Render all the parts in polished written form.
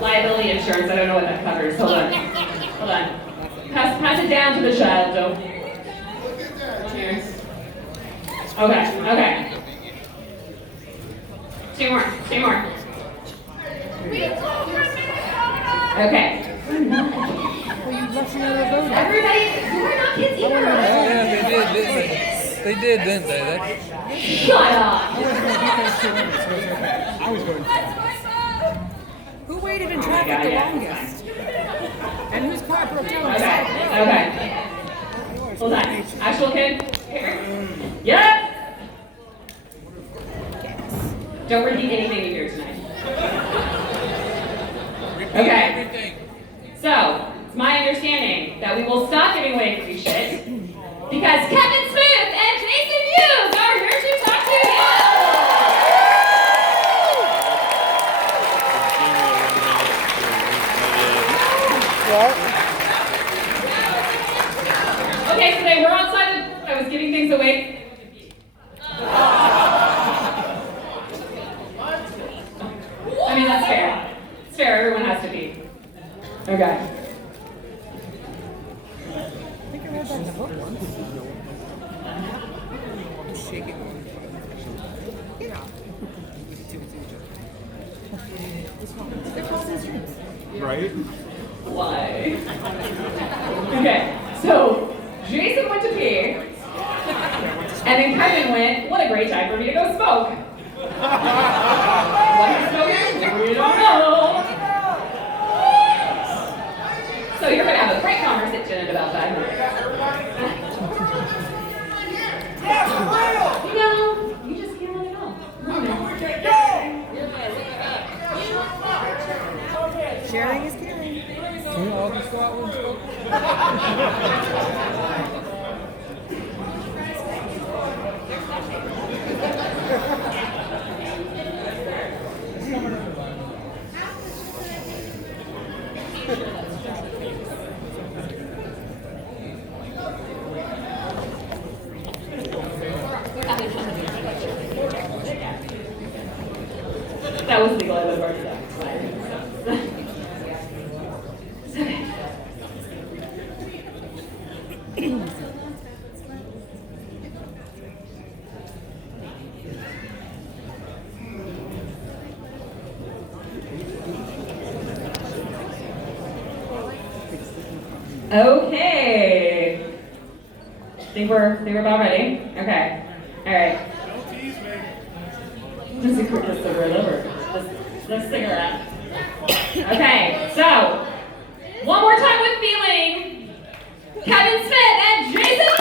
liability insurance. I don't know what that covers. Hold on. Hold on. Pass it down to the child, Joe. Cheers. Okay. Two more. Okay. Everybody, you were not kids either. Yeah, they did, didn't they? Shut up. I was going fast. Who waited in traffic the longest? And whose car broke down? Okay. Hold on. Actual kid? Here. Yep. Don't repeat anything you hear tonight. Okay. So, it's my understanding that we will stop giving away free shit because Kevin Smith and Jason Mewes are here to talk to you. Okay, so they were outside. I was giving things away. I mean, that's fair. It's fair. Everyone has to be. Okay. I think I read that in the book once. Shake it. Yeah. Right? Why? Okay, so Jason went to pee, and then Kevin went, what a great time for me to go smoke. What is smoking? We don't know. So you're going to have a great conversation in about 5 minutes. You know, you just can't let it go. Sharing is caring. Can we all just go out and smoke? That was legal. I was already done. Okay. Think we're about ready? Okay. All right. This is the quickest cigarette ever. This cigarette. Okay, so one more time with feeling. Kevin Smith and Jason Mewes!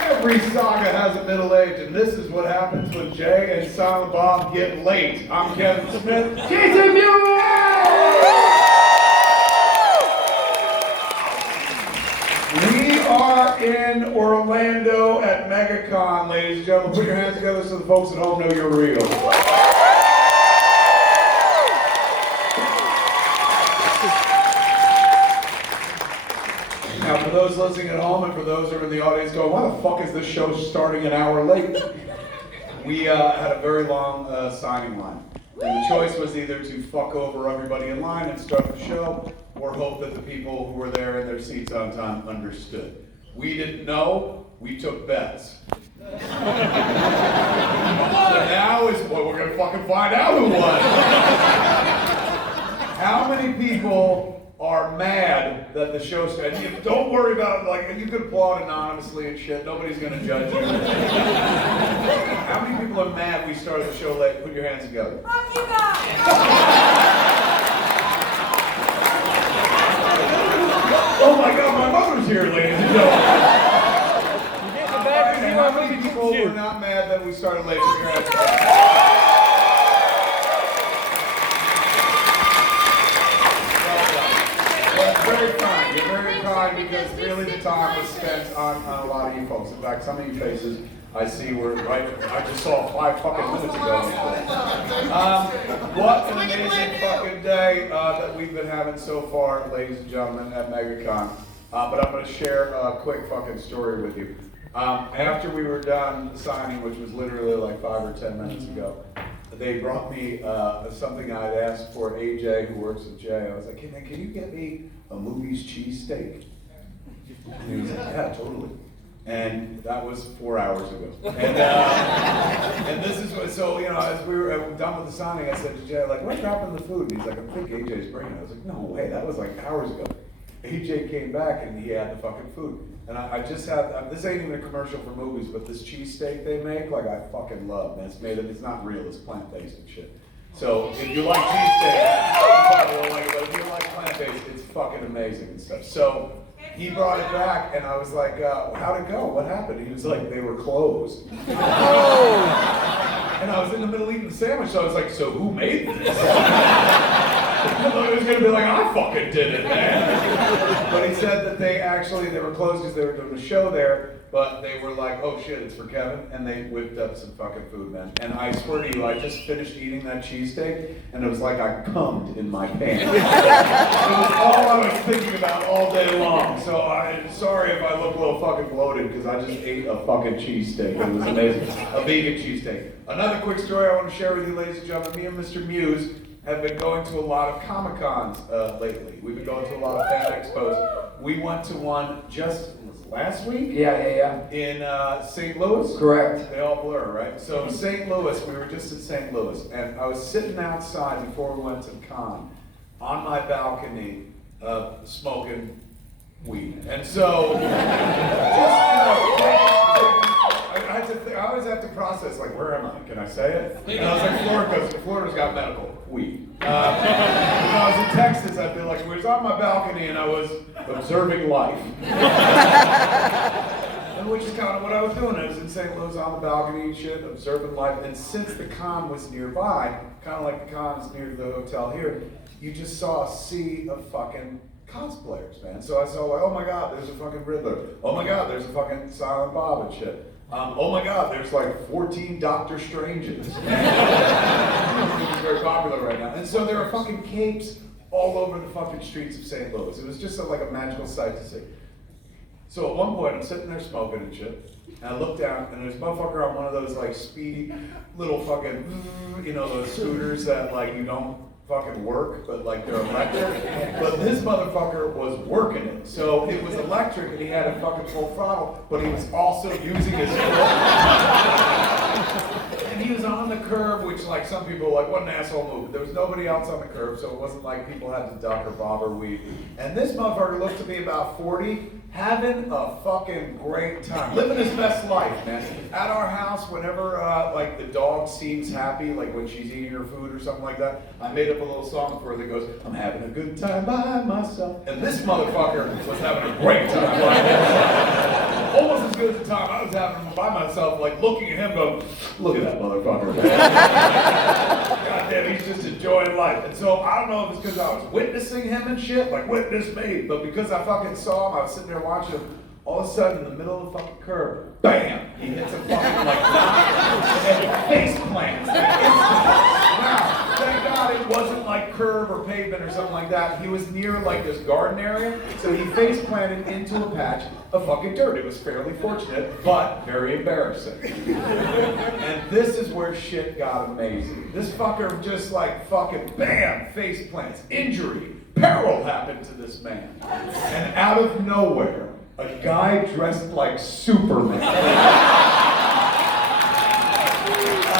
Every saga has a middle age, and this is what happens when Jay and Silent Bob get late. I'm Kevin Smith. Jason Mewes! We are in Orlando at MegaCon, ladies and gentlemen. Put your hands together so the folks at home know you're real. Now, for those listening at home and for those who are in the audience going, why the fuck is this show starting an hour late? We had a very long signing line. And the choice was either to fuck over everybody in line and start the show, or hope that the people who were there in their seats on time understood. We didn't know, we took bets. So now is what we're gonna fucking find out who won. How many people are mad that the show started? Don't worry about it, like, you can applaud anonymously and shit, nobody's gonna judge you. How many people are mad we started the show late? Put your hands together. Fuck you guys! Oh my god, my mother's here, ladies and gentlemen. who are not mad that we started late. Very kind. You're very kind because really the time was spent on a lot of you folks. In fact, some of you faces I see were right. I just saw 5 fucking minutes ago. What an amazing fucking day that we've been having so far, ladies and gentlemen, at MegaCon. But I'm going to share a quick fucking story with you. After we were done signing, which was literally like 5 or 10 minutes ago, they brought me something I'd asked for AJ, who works with Jay. I was like, hey man, can you get me a Mewes cheesesteak? And he was like, yeah, totally. And that was 4 hours ago. And this is what, so, you know, as we were done with the signing, I said to Jay, like, what's happening to the food? And he's like, I think AJ's bringing it. I was like, no way, that was like hours ago. AJ came back and he had the fucking food. And I just had, this ain't even a commercial for movies, but this cheesesteak they make, like I fucking love. And it's made of, it's not real, it's plant-based and shit. So if you like cheesesteak, you probably won't like it, but if you like plant-based, it's fucking amazing and stuff. So he brought it back and I was like, how'd it go? What happened? He was like, they were closed. And I was in the middle eating the sandwich, so I was like, so who made this? I thought it was gonna be like, I fucking did it, man. But he said that they were closed because they were doing a show there, but they were like, oh shit, it's for Kevin, and they whipped up some fucking food, man. And I swear to you, I just finished eating that cheesesteak, and it was like I cummed in my pants. It was all I was thinking about all day long. So I'm sorry if I look a little fucking bloated, because I just ate a fucking cheesesteak. It was amazing. A vegan cheesesteak. Another quick story I want to share with you, ladies and gentlemen. Me and Mr. Mewes have been going to a lot of Comic-Cons lately. We've been going to a lot of fan expos. We went to one just last week? Yeah. In St. Louis? Correct. They all blur, right? So St. Louis, we were just in St. Louis, and I was sitting outside before we went to the con, on my balcony, smoking weed. And so, I always have to process, like, where am I? Can I say it? And I was like, Florida, because Florida's got medical weed. When I was in Texas, I'd be like, I was on my balcony and I was observing life. And which is kind of what I was doing. I was in St. Louis on the balcony and shit, observing life. And since the con was nearby, kind of like the con's near the hotel here, you just saw a sea of fucking cosplayers, man. So I saw like, oh my God, there's a fucking Riddler. Oh my God, there's a fucking Silent Bob and shit. Oh my God, there's like 14 Doctor Stranges. It's very popular right now. And so there are fucking capes all over the fucking streets of St. Louis. It was just like a magical sight to see. So at one point, I'm sitting there smoking and shit, and I look down, and there's a motherfucker on one of those like speedy little fucking, you know, those scooters that like you don't fucking work, but like they're electric. But this motherfucker was working it. So it was electric and he had it fucking full throttle, but he was also using his foot. And he was on the curb, which like some people like, what an asshole move. There was nobody else on the curb, so it wasn't like people had to duck or bob or weave. And this motherfucker looked to be about 40, having a fucking great time. Living his best life, man. At our house, whenever like the dog seems happy, like when she's eating her food or something like that, I made up a little song for her that goes, I'm having a good time by myself. And this motherfucker was having a great time by himself. Almost as good as the time I was having by myself, like looking at him going, look at that motherfucker, man. God damn, he's just enjoying life. And so I don't know if it's because I was witnessing him and shit, like witness me, but because I fucking saw him, I was sitting there watching him, all of a sudden in the middle of the fucking curb, bam, he hits a fucking like knock and face plants. Now, thank God it wasn't like curb or pavement or something like that. He was near like this garden area, so he face planted into a patch of fucking dirt. It was fairly fortunate, but very embarrassing. And this is where shit got amazing. This fucker just like fucking bam, face plants, injury, peril happened to this man. And out of nowhere, a guy dressed like Superman.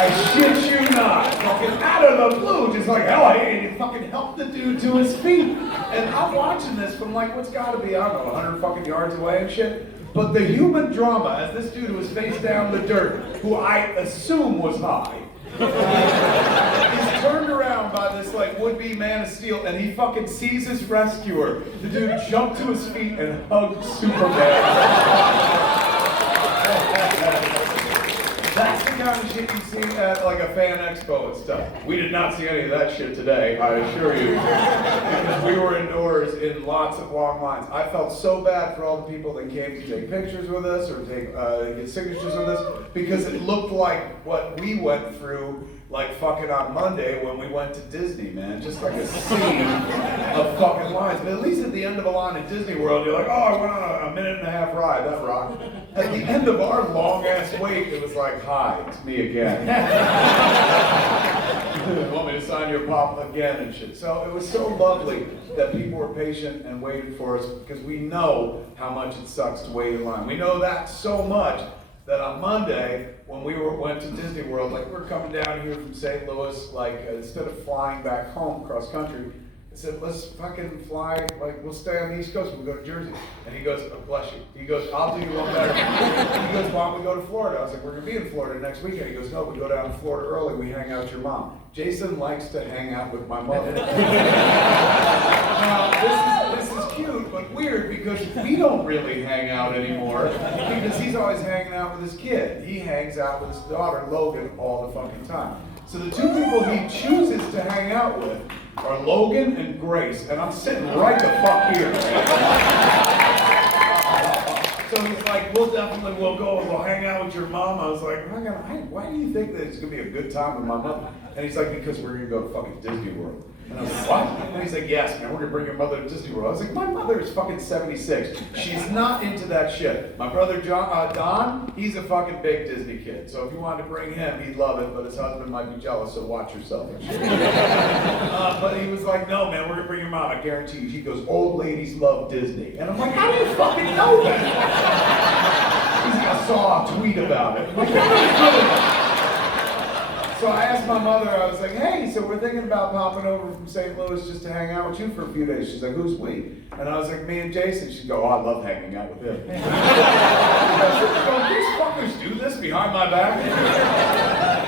I shit you not. Fucking out of the blue, just like, hell, and you fucking helped the dude to his feet. And I'm watching this from like what's gotta be, I don't know, 100 fucking yards away and shit. But the human drama as this dude was face down the dirt, who I assume was high, he's turned around by this like would-be Man of Steel, and he fucking sees his rescuer. The dude jumped to his feet and hugged Superman. shit you see at like a fan expo and stuff. We did not see any of that shit today, I assure you. Because we were indoors in lots of long lines. I felt so bad for all the people that came to take pictures with us or get signatures with us, because it looked like what we went through like fucking on Monday when we went to Disney, man. Just like a sea of fucking lines. But at least at the end of a line at Disney World, you're like, oh, I went on a minute and a half ride, that rocked. At the end of our long ass wait, it was like, hi, it's me again. You want me to sign your pop again and shit. So it was so lovely that people were patient and waited for us, because we know how much it sucks to wait in line. We know that so much that on Monday, when we went to Disney World, like we're coming down here from St. Louis, like instead of flying back home cross country, I said, let's fucking fly, like we'll stay on the East Coast, we'll go to Jersey. And he goes, oh, bless you. He goes, I'll do you one better. He goes, why don't we go to Florida? I was like, we're gonna be in Florida next weekend. He goes, no, we go down to Florida early, we hang out with your mom. Jason likes to hang out with my mother. Now, this is cute, but weird, because we don't really hang out anymore, because he's always hanging out with his kid. He hangs out with his daughter, Logan, all the fucking time. So the two people he chooses to hang out with are Logan and Grace, and I'm sitting right the fuck here. So he's like, we'll go and we'll hang out with your mom. I was like, why do you think that it's gonna be a good time with my mother? And he's like, because we're gonna go to fucking Disney World. And I was like, what? And he's like, yes, man, we're gonna bring your mother to Disney World. I was like, my mother is fucking 76. She's not into that shit. My brother Don, he's a fucking big Disney kid. So if you wanted to bring him, he'd love it, but his husband might be jealous, so watch yourself. But he was like, no, man, we're gonna bring your mom, I guarantee you. He goes, old ladies love Disney. And I'm like, how do you fucking know that? He's like, I saw a tweet about it. I'm like, how do you know that? So I asked my mother, I was like, hey, so we're thinking about popping over from St. Louis just to hang out with you for a few days. She's like, who's we? And I was like, me and Jason. She'd go, oh, I love hanging out with him. These fuckers do this behind my back?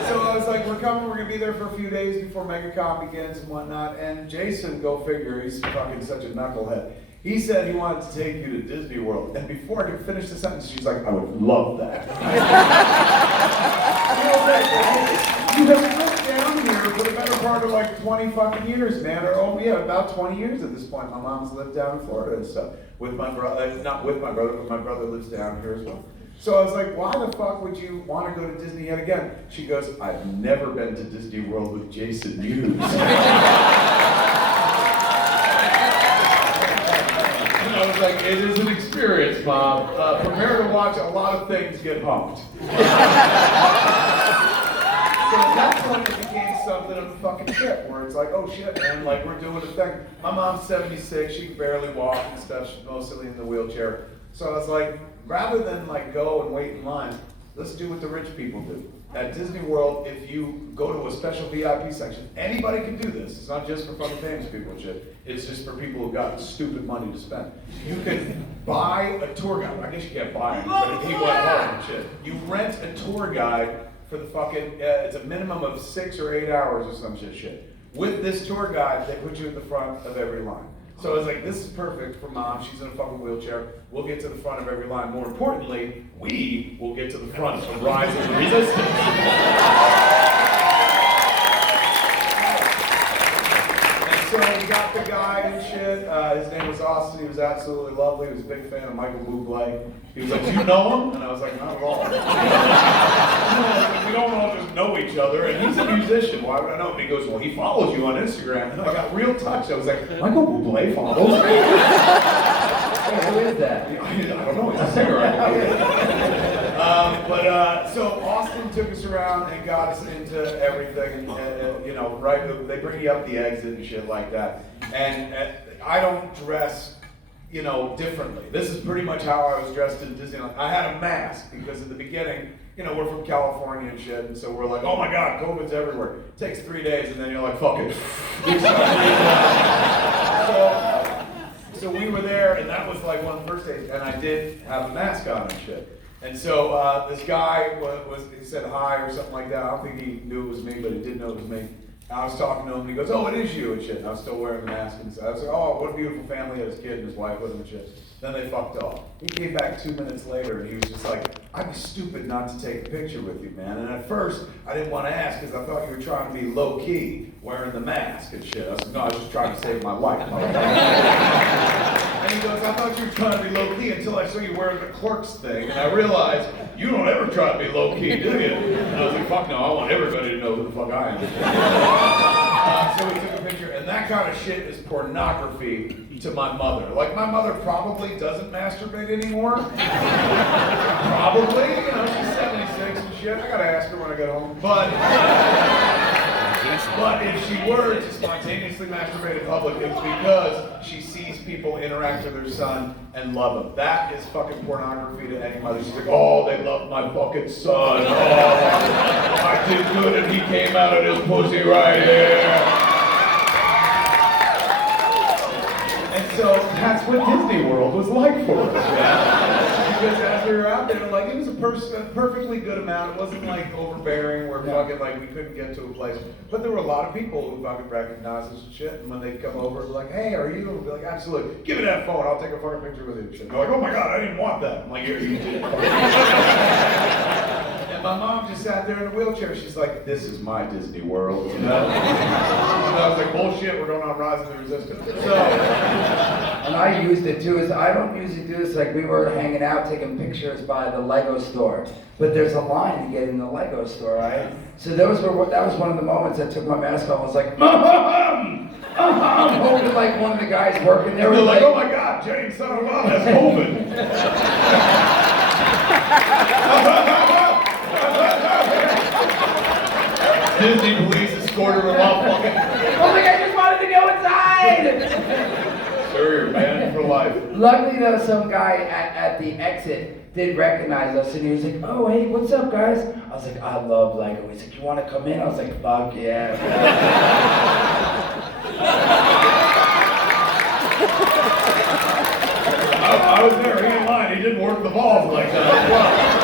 So I was like, we're coming, we're gonna be there for a few days before MegaCon begins and whatnot. And Jason, go figure, he's fucking such a knucklehead. He said he wanted to take you to Disney World. And before I could finish the sentence, she's like, I would love that. You have lived down here for the better part of like 20 fucking years, man. Or, oh yeah, about 20 years at this point. My mom's lived down in Florida and stuff. With my brother, not with my brother, but my brother lives down here as well. So I was like, why the fuck would you want to go to Disney yet again? She goes, I've never been to Disney World with Jason Mewes. I was like, it is an experience, Mom. Prepare to watch a lot of things get humped. So at that point, it became something of a fucking shit, where it's like, oh shit, man, like we're doing a thing. My mom's 76, she can barely walk and stuff, she's mostly in the wheelchair. So I was like, rather than like go and wait in line, let's do what the rich people do. At Disney World, if you go to a special VIP section, anybody can do this. It's not just for fun and famous people and shit. It's just for people who've got stupid money to spend. You can buy a tour guide. I guess you can't buy him, but he went home and shit. You rent a tour guide for the fucking, it's a minimum of 6 or 8 hours or some shit. With this tour guide, they put you at the front of every line. So I was like, this is perfect for Mom. She's in a fucking wheelchair. We'll get to the front of every line. More importantly, we will get to the front of Rise of the Resistance. And so we got the guy and shit. His name was Austin. He was absolutely lovely. He was a big fan of Michael Bublé. He was like, do you know him? And I was like, not at all. We don't all just know each other, and he's a musician. Why would I know him? And he goes, well, he follows you on Instagram. And I got real touched. I was like, Michael Bublé follows me? Who is that? I don't know. He's a singer. So Austin took us around and got us into everything. And, you know, right? They bring you up the exit and shit like that. And I don't dress, you know, differently. This is pretty much how I was dressed in Disneyland. I had a mask because in the beginning, you know, we're from California and shit, and so we're like, oh my God, COVID's everywhere. It takes 3 days, and then you're like, fuck it. So we were there, and that was like one of the first days, and I did have a mask on and shit. And so this guy he said hi or something like that. I don't think he knew it was me, but he did know it was me. I was talking to him, and he goes, "Oh, it is you," and shit. And I was still wearing the mask, and I was like, "Oh, what a beautiful family." He had his kid and his wife with him and shit. Then they fucked off. He came back 2 minutes later, and he was just like, "I'd be stupid not to take a picture with you, man." And at first, I didn't want to ask because I thought you were trying to be low key, wearing the mask and shit. I was like, "No, I was just trying to save my life." And he goes, "I thought you were trying to be low key until I saw you wearing the clerk's thing, and I realized you don't ever try to be low key, do you?" And I was like, "Fuck no, I want everybody to know who the fuck I am." So we took a picture, and that kind of shit is pornography to my mother. Like, my mother probably doesn't masturbate anymore. Probably, you know, she's 76 and shit. I gotta ask her when I get home. But if she were to spontaneously masturbate in public, it's because she sees people interact with her son and love him. That is fucking pornography to any mother. She's like, "Oh, they love my fucking son. Oh, I did good and he came out of his pussy right here." And so that's what Disney World was like for us, yeah? Because as we were out there, like, it was a perfectly good amount. It wasn't like overbearing where fucking like we couldn't get to a place. But there were a lot of people who fucking recognized us and shit. And when they'd come over, they'd be like, "Hey, are you?" And we'd be like, "Absolutely. Give me that phone. I'll take a fucking picture with you." And shit. And they're like, "Oh my God, I didn't want that." I'm like, "Here, you did." And my mom just sat there in a wheelchair. She's like, "This is my Disney World," you know? And I was like, "Bullshit, we're going on Rise of the Resistance." So, And I used it too. I don't usually do this. Like, we were hanging out taking pictures by the Lego store, but there's a line to get in the Lego store, right? So that was one of the moments I took my mask off. I was like, "Mom, holding like one of the guys working there. they're like, "Oh my God, Jane, son of a that's COVID." Disney police escorted him off. I was like, "I just wanted to go inside." Sir, you're banned for life. Luckily though, some guy at the exit did recognize us, and he was like, "Oh, hey, what's up, guys?" I was like, "I love Lego." He's like, "You want to come in?" I was like, "Fuck yeah." I was there, he in line, he didn't work the balls like that.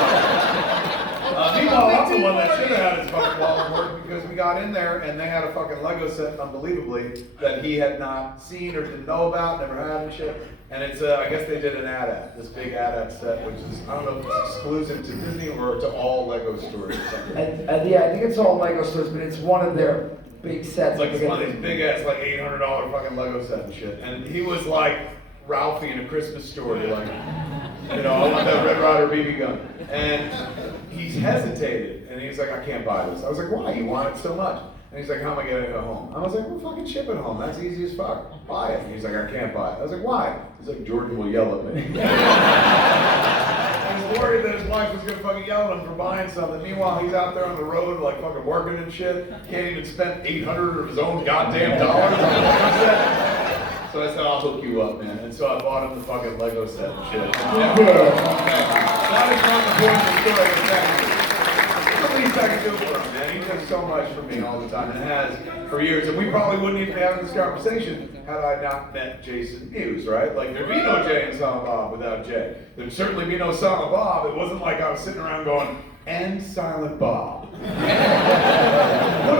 Meanwhile, I'm the one that should have had his fucking balls work because we got in there and they had a fucking Lego set, unbelievably, that he had not seen or didn't know about, never had and shit. And it's, I guess they did an AT-AT, this big AT-AT set, which is, I don't know if it's exclusive to Disney or to all Lego stores or something. Yeah, I think it's all Lego stores, but it's one of their big sets. It's like, it's one of these big ass, like $800 fucking Lego set and shit. And he was like Ralphie in A Christmas Story, like, you know, I want that Red Ryder BB gun. And he's hesitated, and he's like, "I can't buy this." I was like, "Why? You want it so much?" And he's like, "How am I getting it home?" I was like, "We'll fucking ship it home. That's easy as fuck. Buy it." And he's like, "I can't buy it." I was like, "Why?" He's like, "Jordan will yell at me." I was worried that his wife was gonna fucking yell at him for buying something. Meanwhile, he's out there on the road, like fucking working and shit. Can't even spend $800 of his own goddamn dollars on a Lego set. So I said, "I'll hook you up, man." And so I bought him the fucking Lego set and shit. That is not the point of the story. It's the least I can do for him, man. He does so much for me all the time, and has for years. And we probably wouldn't even be having this conversation had I not met Jason Mewes, right? Like, there'd be no Jay and Silent Bob without Jay. There'd certainly be no Silent Bob. It wasn't like I was sitting around going, "And Silent Bob." What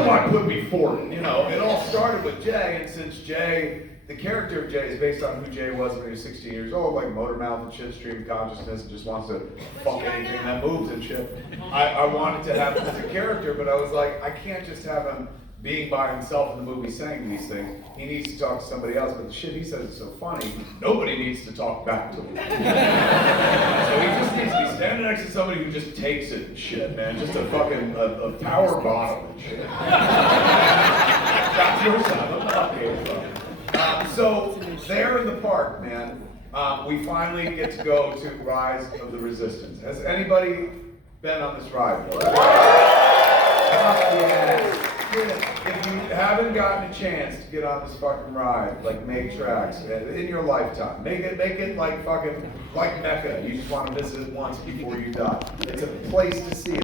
do I put before it? You know, it all started with Jay, and since Jay, the character of Jay is based on who Jay was when he was 16 years old, like motor mouth and shit, stream of consciousness, and just wants to fuck anything that moves and shit. I wanted to have him as a character, but I was like, I can't just have him being by himself in the movie saying these things. He needs to talk to somebody else, but the shit he says is so funny, nobody needs to talk back to him. So he just needs to be standing next to somebody who just takes it and shit, man. Just a fucking a power bottom and shit. That's your son, I'm not okay, so there in the park, man, we finally get to go to Rise of the Resistance. Has anybody been on this ride before? Yeah. If you haven't gotten a chance to get on this fucking ride, like, make tracks in your lifetime. Make it like fucking like Mecca. You just want to visit it once before you die. It's a place to see it.